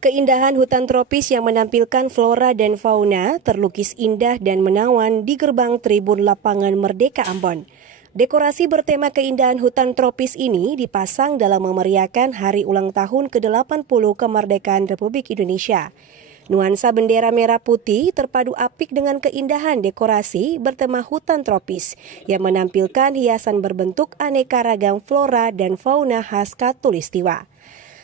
Keindahan hutan tropis yang menampilkan flora dan fauna terlukis indah dan menawan di gerbang Tribun Lapangan Merdeka Ambon. Dekorasi bertema keindahan hutan tropis ini dipasang dalam memeriahkan hari ulang tahun ke-80 kemerdekaan Republik Indonesia. Nuansa bendera merah putih terpadu apik dengan keindahan dekorasi bertema hutan tropis yang menampilkan hiasan berbentuk aneka ragam flora dan fauna khas Khatulistiwa.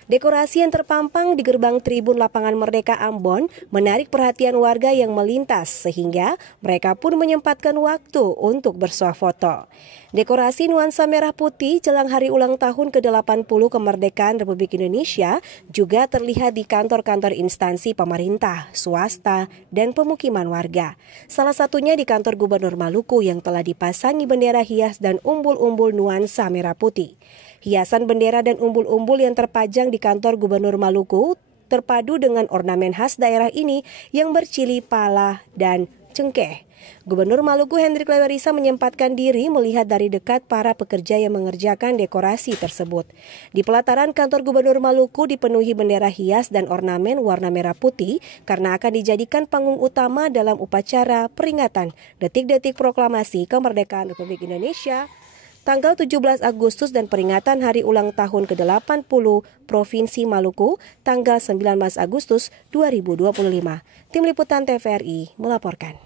Dekorasi yang terpampang di gerbang Tribun Lapangan Merdeka Ambon menarik perhatian warga yang melintas sehingga mereka pun menyempatkan waktu untuk bersuah foto. Dekorasi nuansa merah putih jelang hari ulang tahun ke-80 kemerdekaan Republik Indonesia juga terlihat di kantor-kantor instansi pemerintah, swasta, dan pemukiman warga. Salah satunya di kantor Gubernur Maluku yang telah dipasangi bendera hias dan umbul-umbul nuansa merah putih. Hiasan bendera dan umbul-umbul yang terpajang di kantor Gubernur Maluku terpadu dengan ornamen khas daerah ini yang bercili pala dan cengkeh. Gubernur Maluku Hendrik Lewerisa menyempatkan diri melihat dari dekat para pekerja yang mengerjakan dekorasi tersebut. Di pelataran kantor Gubernur Maluku dipenuhi bendera hias dan ornamen warna merah putih karena akan dijadikan panggung utama dalam upacara peringatan detik-detik proklamasi kemerdekaan Republik Indonesia tanggal 17 Agustus dan peringatan hari ulang tahun ke-80 Provinsi Maluku tanggal 19 Agustus 2025. Tim Liputan TVRI melaporkan.